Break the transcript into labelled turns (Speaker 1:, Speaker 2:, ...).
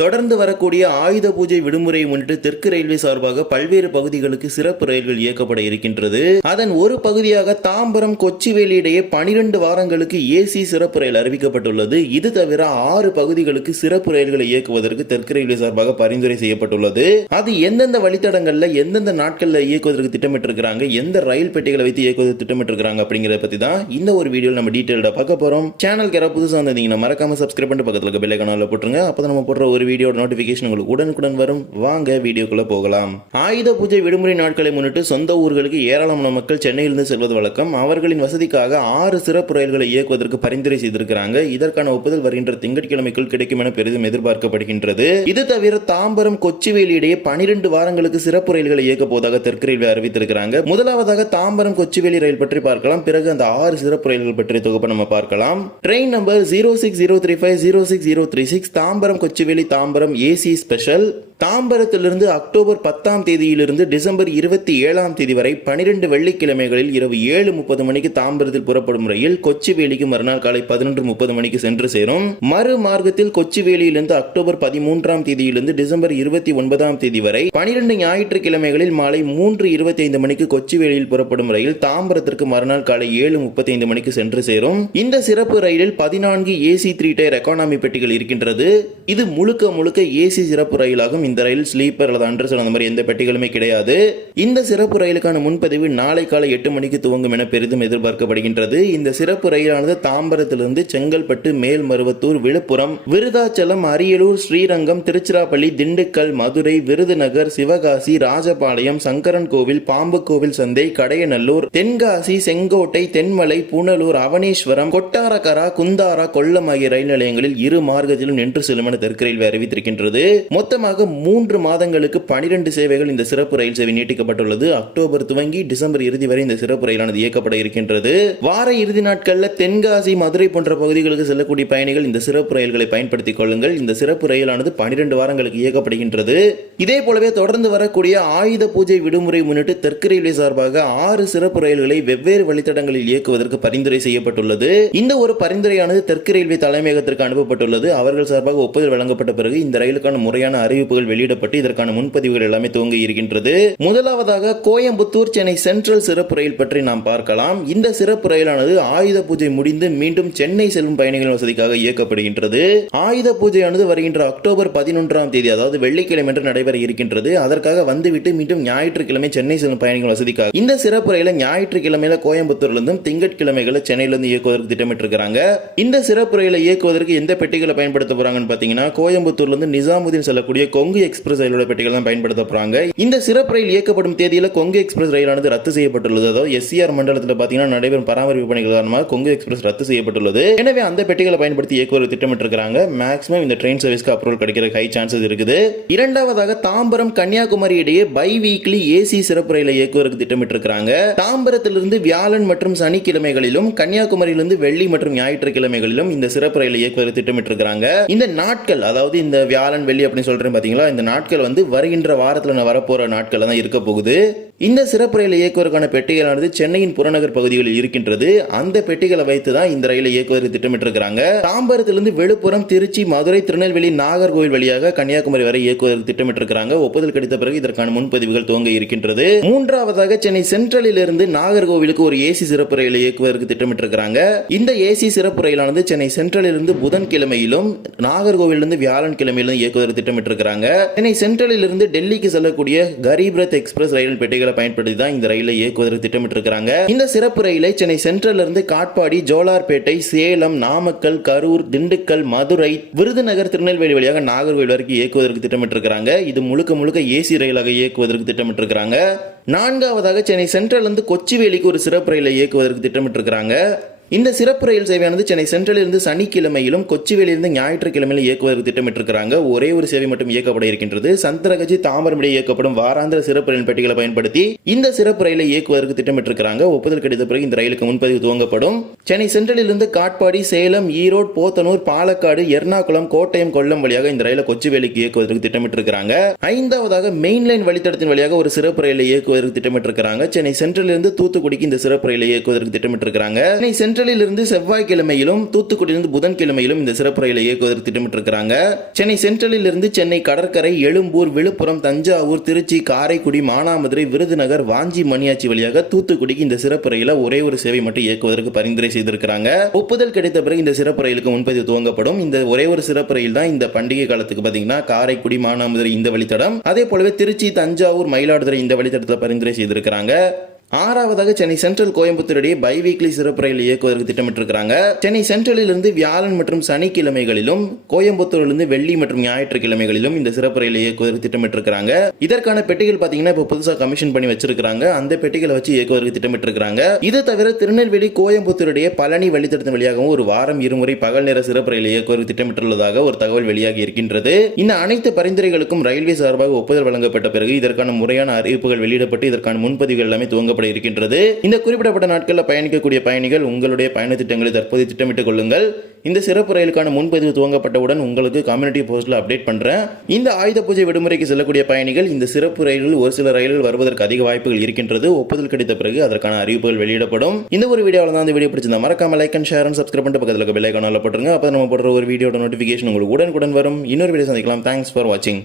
Speaker 1: தொடர்ந்து வரக்கூடிய ஆயுத பூஜை விடுமுறையை முன்னிட்டு தெற்கு ரயில்வே சார்பாக பல்வேறு பகுதிகளுக்கு சிறப்பு ரயில்கள் இயக்கப்பட இருக்கின்றது. அதன் ஒரு பகுதியாக தாம்பரம் கொச்சிவேலி இடையே பனிரெண்டு வாரங்களுக்கு ஏசி சிறப்பு ரயில் அறிவிக்கப்பட்டுள்ளது. இது தவிர ஆறு பகுதிகளுக்கு சிறப்பு ரயில்களை இயக்குவதற்கு தெற்கு ரயில்வே சார்பாக பரிந்துரை செய்யப்பட்டுள்ளது. அது எந்தெந்த வழித்தடங்கள்ல எந்தெந்த நாட்கள்ல இயக்குவதற்கு திட்டமிட்டிருக்கிறாங்க எந்த ரயில் பெட்டிகளை வைத்து இயக்குவதற்கு திட்டமிட்டிருக்கிறாங்க அப்படிங்கறத பத்தி தான் இந்த ஒரு வீடியோ நம்ம டீட்டெயில்டா பார்க்க போறோம். சேனல் யாராவது புதுசா வந்திருந்தீங்கன்னா மறக்காம சப்ஸ்கிரைப் பண்ணிட்டு பக்கத்துல இருக்க பெல் ஐக்கான போட்டுருங்க. அப்பதான் நம்ம போடுற ஒரு வீடியோட நோட்டிபிகேஷன் உங்களுக்கு உடனுக்குடன் வரும். வாங்க வீடியோக்குள்ளே போகலாம். ஆயுத பூஜை விடுமுறை நாட்களை முன்னிட்டு சொந்த ஊர்களுக்கு ஏராளமான மக்கள் சென்னையிலிருந்து செல்வது வழக்கம். அவர்களின் வசதிக்காக ஆறு சிறப்பு ரயில்களை இயக்குவதற்கு பரிந்துரை செய்திருக்கிறாங்க. இதற்கான ஒப்புதல் வருகின்ற திங்கட்கிழமைக்குள் கிடைக்கும் என பெரிதும் எதிர்பார்க்கப்படுகின்றது. இது தவிர தாம்பரம் கொச்சிவேலி இடையே பனிரெண்டு வாரங்களுக்கு சிறப்பு ரயில்களை இயக்க போவதாக தெற்கு ரயில்வே அறிவித்திருக்கிறாங்க. முதலாவதாக தாம்பரம் கொச்சிவேலி ரயில் பற்றி பார்க்கலாம். பிறகு அந்த ஆறு சிறப்பு ரயில்கள் பற்றிய தொகுப்பை நம்ம பார்க்கலாம். Train number zero six zero three five zero six zero three six Tambaram Kochuveli Tambaram AC special தாம்பரத்திலிருந்து October பத்தாம் தேதியிலிருந்து டிசம்பர் இருபத்தி ஏழாம் தேதி வரை பனிரெண்டு வெள்ளிக்கிழமைகளில் இரவு ஏழு முப்பது மணிக்கு தாம்பரத்தில் புறப்படும் ரயில் கொச்சிவேலிக்கு மறுநாள் காலை பதினொன்று முப்பது மணிக்கு சென்று சேரும். மறு மார்க்கத்தில் கொச்சிவேலியிலிருந்து அக்டோபர் பதிமூன்றாம் தேதியிலிருந்து டிசம்பர் இருபத்தி ஒன்பதாம் தேதி வரை பனிரெண்டு ஞாயிற்றுக்கிழமைகளில் மாலை மூன்று இருபத்தி ஐந்து மணிக்கு கொச்சிவேலியில் புறப்படும் ரயில் தாம்பரத்திற்கு மறுநாள் காலை ஏழு முப்பத்தி ஐந்து மணிக்கு சென்று சேரும். இந்த சிறப்பு ரயிலில் பதினான்கு ஏசி த்ரீ டயர் எக்கானமி பெட்டிகள் இருக்கின்றது. இது முழுக்க முழுக்க ஏசி சிறப்பு ரயிலாகும். இந்த ரயில் ஸ்லீப்பர் அல்லது அண்டர்சன் அந்த மாதிரி எந்த பெட்டிகளுமே கிடையாது. இந்த சிறப்பு ரயிலுக்கான முன்பதிவு நாளை காலை எட்டு மணிக்கு துவங்கும் என பெரிதும் எதிர்பார்க்கப்படுகின்றது. இந்த சிறப்பு ரயிலானது தாம்பரத்திலிருந்து செங்கல்பட்டு மேல்மருவத்தூர் விழுப்புரம் விருதாச்சலம் அரியலூர் ஸ்ரீரங்கம் திருச்சிராப்பள்ளி திண்டுக்கல் மதுரை விருதுநகர் சிவகாசி ராஜபாளையம் சங்கரன் கோவில் பாம்பு கோவில் சந்தை கடையநல்லூர் தென்காசி செங்கோட்டை தென்மலை புனலூர் அவனேஸ்வரம் கொட்டாரகரா குந்தாரா கொல்லம் ஆகிய ரயில் நிலையங்களில் இரு மார்க்கத்திலும் நின்று செல்லும் என தெற்கு ரயில்வே அறிவித்திருக்கின்றது. மொத்தமாக மூன்று மாதங்களுக்கு பனிரெண்டு சேவைகள் இந்த சிறப்பு ரயில் சேவை நீட்டிக்கப்பட்டுள்ளது. அக்டோபர் துவங்கி டிசம்பர் இறுதி வரை இந்த சிறப்பு ரயிலானது இயக்கப்பட இருக்கின்றது. வார இறுதி நாட்களில் தென்காசி மதுரை போன்ற பகுதிகளுக்கு செல்லக்கூடிய பயணிகள் இந்த சிறப்பு ரயில்களை பயன்படுத்திக் கொள்ளுங்கள். இந்த சிறப்பு ரயிலானது பனிரெண்டு வாரங்களுக்கு இயக்கப்படுகின்றது. இதே போலவே தொடர்ந்து வரக்கூடிய ஆயுத பூஜை விடுமுறை முன்னிட்டு தெற்கு ரயில்வே சார்பாக ஆறு சிறப்பு ரயில்களை வெவ்வேறு வழித்தடங்களில் இயக்குவதற்கு பரிந்துரை செய்யப்பட்டுள்ளது. இந்த ஒரு பரிந்துரையானது தெற்கு ரயில்வே தலைமையகத்திற்கு அனுப்பப்பட்டுள்ளது. அவர்கள் சார்பாக ஒப்புதல் வழங்கப்பட்ட பிறகு இந்த ரயிலுக்கான முறையான அறிவிப்புகள் வெளியிடப்பட்டு இதற்கான முன்பதிவுகள் எல்லாமே துவங்கி இருக்கின்றது. முதலாவதாக கோயம்புத்தூர் சென்னை சென்ட்ரல் சிறப்பு ரயில் பற்றி நாம் பார்க்கலாம். இந்த சிறப்பு ரயிலானது ஆயுத பூஜை முடிந்து மீண்டும் சென்னை செல்லும் பயணிகள் வசதிக்காக இயக்கப்படுகின்றது. ஆயுத பூஜையானது வருகின்ற அக்டோபர் பதினொன்றாம் தேதி அதாவது வெள்ளிக்கிழமை என்று நடைபெற இருக்கின்றது. அதற்காக வந்துவிட்டு மீண்டும் ஞாயிற்றுக்கிழமை சென்னை செல்லும் பயணிகள் வசதிக்காக. இந்த சிறப்பு ரயில ஞாயிற்றுக்கிழமையில கோயம்புத்தூர்லிருந்தும் திங்கட்கிழமைகளை சென்னையிலிருந்து இயக்குவதற்கு திட்டமிட்டிருக்கிறாங்க. இந்த சிறப்பு ரயிலை இயக்குவதற்கு எந்த பெட்டிகளை பயன்படுத்த போறாங்கன்னு பாத்தீங்கன்னா கோயம்புத்தூர்ல இருந்து நிசாமுதீன் செல்லக்கூடிய கொங்கு எக்ஸ்பிரஸ் ரயிலோட பெட்டிகள் தான் பயன்படுத்த போறாங்க. இந்த சிறப்பு ரயில் இயக்கப்படும் தேதியில கொங்கு எக்ஸ்பிரஸ் ரயிலானது ரத்து செய்யப்பட்டுள்ளது. அதாவது எஸ்சிஆர் மண்டலத்தில் பாத்தீங்கன்னா நடைபெறும் பராமரிப்பு பணிகள் காரணமாக கொங்கு எக்ஸ்பிரஸ் ரத்து செய்யப்பட்டுள்ளது. எனவே அந்த பெட்டிகளை பயன்படுத்தி இயக்குவது திட்டமிட்டிருக்கிறாங்க. மேக்ஸிமம் இந்த ட்ரெயின் சர்வீஸ்க்கு அப்ரூவல் கிடைக்கிற ஹை சான்சஸ் இருக்குது. இரண்டாவதாக தாம்பரம் கன்னியாகுமரி இடையே பை வீக்லி ஏசி சிறப்பு ரயிலை இயக்குவதற்கு திட்டமிட்டிருக்கிறாங்க. தாம்பரத்திலிருந்து வியாழன் மற்றும் சனிக்கிழமைகளிலும் கன்னியாகுமரியிலிருந்து வெள்ளி மற்றும் ஞாயிற்றுக்கிழமைகளிலும் இந்த சிறப்பு ரயிலை இயக்குவதற்கு திட்டமிட்டிருக்கிறாங்க. இந்த நாட்கள் அதாவது இந்த வியாழன் வெள்ளி அப்படின்னு சொல்றேன் பாத்தீங்களா இந்த நாட்கள் வந்து வருகின்ற வாரத்தில் நான் வரப்போற நாட்கள் தான் இருக்க போகுது. இந்த சிறப்பு ரயில் இயக்குவதற்கான பெட்டிகளானது சென்னையின் புறநகர் பகுதிகளில் இருக்கின்றது. அந்த பெட்டிகளை வைத்து தான் இந்த ரயிலை இயக்குவதற்கு திட்டமிட்டிருக்கிறாங்க. தாம்பரத்திலிருந்து விழுப்புரம் திருச்சி மதுரை திருநெல்வேலி நாகர்கோவில் வழியாக கன்னியாகுமரி வரை இயக்குவதற்கு திட்டமிட்டிருக்கிறாங்க. ஒப்புதல் கிடைத்த பிறகு இதற்கான முன்பதிவுகள் துவங்க இருக்கின்றது. மூன்றாவதாக சென்னை சென்ட்ரலில் இருந்து நாகர்கோவிலுக்கு ஒரு ஏசி சிறப்பு ரயிலை இயக்குவதற்கு திட்டமிட்டிருக்கிறாங்க. இந்த ஏசி சிறப்பு ரயிலானது சென்னை சென்ட்ரலில் இருந்து புதன்கிழமையிலும் நாகர்கோவிலிருந்து வியாழன் கிழமையிலும் இயக்குவதற்கு திட்டமிட்டிருக்கிறாங்க. சென்னை சென்ட்ரலில் இருந்து டெல்லிக்கு செல்லக்கூடிய கரீப் ரத் எக்ஸ்பிரஸ் ரயில் பெட்டிகளை பயன்படுத்தி தான் இந்த ரயிலை இயக்குவதற்கு திட்டமிட்டிருக்கிறாங்க. இந்த சிறப்பு ரயிலை சென்னை சென்ட்ரல்ல இருந்து காட்பாடி ஜோலார்பேட்டை சேலம் நாமக்கல் கரூர் திண்டுக்கல் மதுரை விருதுநகர் திருநெல்வேலி வழியாக நாகர்கோவில் வரைக்கும் இயக்குவதற்கு திட்டமிட்டிருக்கிறாங்க. இது முழுக்க முழுக்க ஏசி ரயிலாக இயக்குவதற்கு திட்டமிட்டிருக்கிறாங்க. நான்காவதாக சென்னை சென்ட்ரல் இருந்து கொச்சிவேலிக்கு ஒரு சிறப்பு ரயிலை இயக்குவதற்கு திட்டமிட்டிருக்கிறாங்க. இந்த சிறப்பு ரயில் சேவையானது சென்னை சென்ட்ரலில் இருந்து சனிக்கிழமையிலும் கொச்சிவிலிருந்து ஞாயிற்றுக்கிழமையிலும் இயக்குவதற்கு திட்டமிட்டிருக்கிறாங்க. ஒரே ஒரு சேவை மட்டும் இயக்கப்பட இருக்கின்றது. சந்திரகஜி தாம்பரம் இயக்கப்படும் வாராந்திர சிறப்பு ரயில் பெட்டிகளை பயன்படுத்தி இந்த சிறப்பு ரயிலை இயக்குவதற்கு திட்டமிட்டிருக்கிறாங்க. ஒப்புதல் கிடைத்த பிறகு இந்த ரயிலுக்கு முன்பதிவு துவங்கப்படும். சென்னை சென்ட்ரலில் இருந்து காட்பாடி சேலம் ஈரோடு போத்தனூர் பாலக்காடு எர்ணாகுளம் கோட்டயம் கொல்லம் வழியாக இந்த ரயிலை கொச்சிவேலிக்கு இயக்குவதற்கு திட்டமிட்டிருக்கிறாங்க. ஐந்தாவதாக மெயின் லைன் வழித்தடத்தின் வழியாக ஒரு சிறப்பு ரயிலை இயக்குவதற்கு திட்டமிட்டிருக்கிறாங்க. சென்னை சென்ட்ரலில் இருந்து தூத்துக்குடிக்கு இந்த சிறப்பு ரயிலை இயக்குவதற்கு திட்டமிட்டிருக்கிறாங்க. சென்னை சென்ட்ரல் சென்ட்ரலிலிருந்து செவ்வாய்க்கிழமையிலும் தூத்துக்குடியிலிருந்து புதன்கிழமையிலும் இந்த சிறப்பு ரயிலை இயக்குவதற்கு திட்டமிட்டிருக்கிறாங்க. சென்னை சென்ட்ரலில் இருந்து சென்னை கடற்கரை எழும்பூர் விழுப்புரம் தஞ்சாவூர் திருச்சி காரைக்குடி மானாமதுரை விருதுநகர் வாஞ்சி மணியாச்சி வழியாக தூத்துக்குடிக்கு இந்த சிறப்பு ரயில ஒரே ஒரு சேவை மட்டும் இயக்குவதற்கு பரிந்துரை செய்திருக்கிறாங்க. ஒப்புதல் கிடைத்த பிறகு இந்த சிறப்பு ரயிலுக்கு முன்பதிவு துவங்கப்படும். இந்த ஒரே ஒரு சிறப்பு ரயில் தான் இந்த பண்டிகை காலத்துக்கு பாத்தீங்கன்னா காரைக்குடி மானாமதுரை இந்த வழித்தடம் அதே போலவே திருச்சி தஞ்சாவூர் மயிலாடுதுறை இந்த வழித்தடத்தை பரிந்துரை செய்திருக்கிறாங்க. ஆறாவதாக சென்னை சென்ட்ரல் கோயம்புத்தூர் இடையே பை வீக்லி சிறப்பு ரயில் இயக்குவதற்கு திட்டமிட்டிருக்கிறாங்க. சென்னை சென்ட்ரலில் இருந்து வியாழன் மற்றும் சனிக்கிழமைகளிலும் கோயம்புத்தூரிலிருந்து வெள்ளி மற்றும் ஞாயிற்றுக்கிழமைகளிலும் இந்த சிறப்பு ரயில் இயக்குவதற்கு திட்டமிட்டிருக்கிறாங்க. இதற்கான பெட்டிகள் பாத்தீங்கன்னா இப்போ புதுசாக கமிஷன் பண்ணி வச்சிருக்காங்க அந்த பெட்டிகளை வச்சு இயக்குவதற்கு திட்டமிட்டிருக்கிறாங்க. இது தவிர திருநெல்வேலி கோயம்புத்தூர் இடையே பழனி வழித்தடத்தின் வழியாகவும் ஒரு வாரம் இருமுறை பகல் நேர சிறப்பு ரயில் இயக்குவதற்கு திட்டமிட்டுள்ளதாக ஒரு தகவல் வெளியாகி இருக்கின்றது. இந்த அனைத்து பரிந்துரைகளுக்கும் ரயில்வே சார்பாக ஒப்புதல் வழங்கப்பட்ட பிறகு இதற்கான முறையான அறிவிப்புகள் வெளியிடப்பட்டு இதற்கான முன்பதிவுகள் எல்லாமே துவங்கப்பட இருக்கின்றது? இந்த குறிப்பிடப்பட்ட நாட்களில் பயணிக்கக்கூடிய பயணிகள் உங்களுடைய பயண திட்டங்களை தற்போது திட்டமிட்டுக் கொள்ளுங்கள். இந்த சிறப்பு ரயிலுக்கான முன்பதிவு துவங்கப்பட்டவுடன் உங்களுக்கு கம்யூனிட்டி போஸ்டில் அப்டேட் பண்ணுறேன் இந்த ஆயுத பூஜை விடுமுறைக்கு செல்லக்கூடிய பயணிகள் இந்த சிறப்பு ரயில்கள் ஒரு சில ரயில்கள் வருவதற்கு அதிக வாய்ப்புகள் இருக்கின்றது. ஒப்புதல் கிடைத்த பிறகு அதற்கான அறிவிப்புகள் வெளியிடப்படும். இந்த ஒரு வீடியோவில் தான் இந்த வீடியோ பிடிச்சிருந்தா மறக்காம like and share and subscribe பண்ணிட்டு பக்கத்தில் பெல் போட்டுருங்க. அப்போ நம்ம போடுற ஒரு வீடியோட நோட்டிஃபிகேஷன் உங்களுக்கு உடனுக்குடன் வரும். இன்னொரு வீடியோ சந்திக்கலாம். தேங்க்ஸ் ஃபார் வாட்சிங்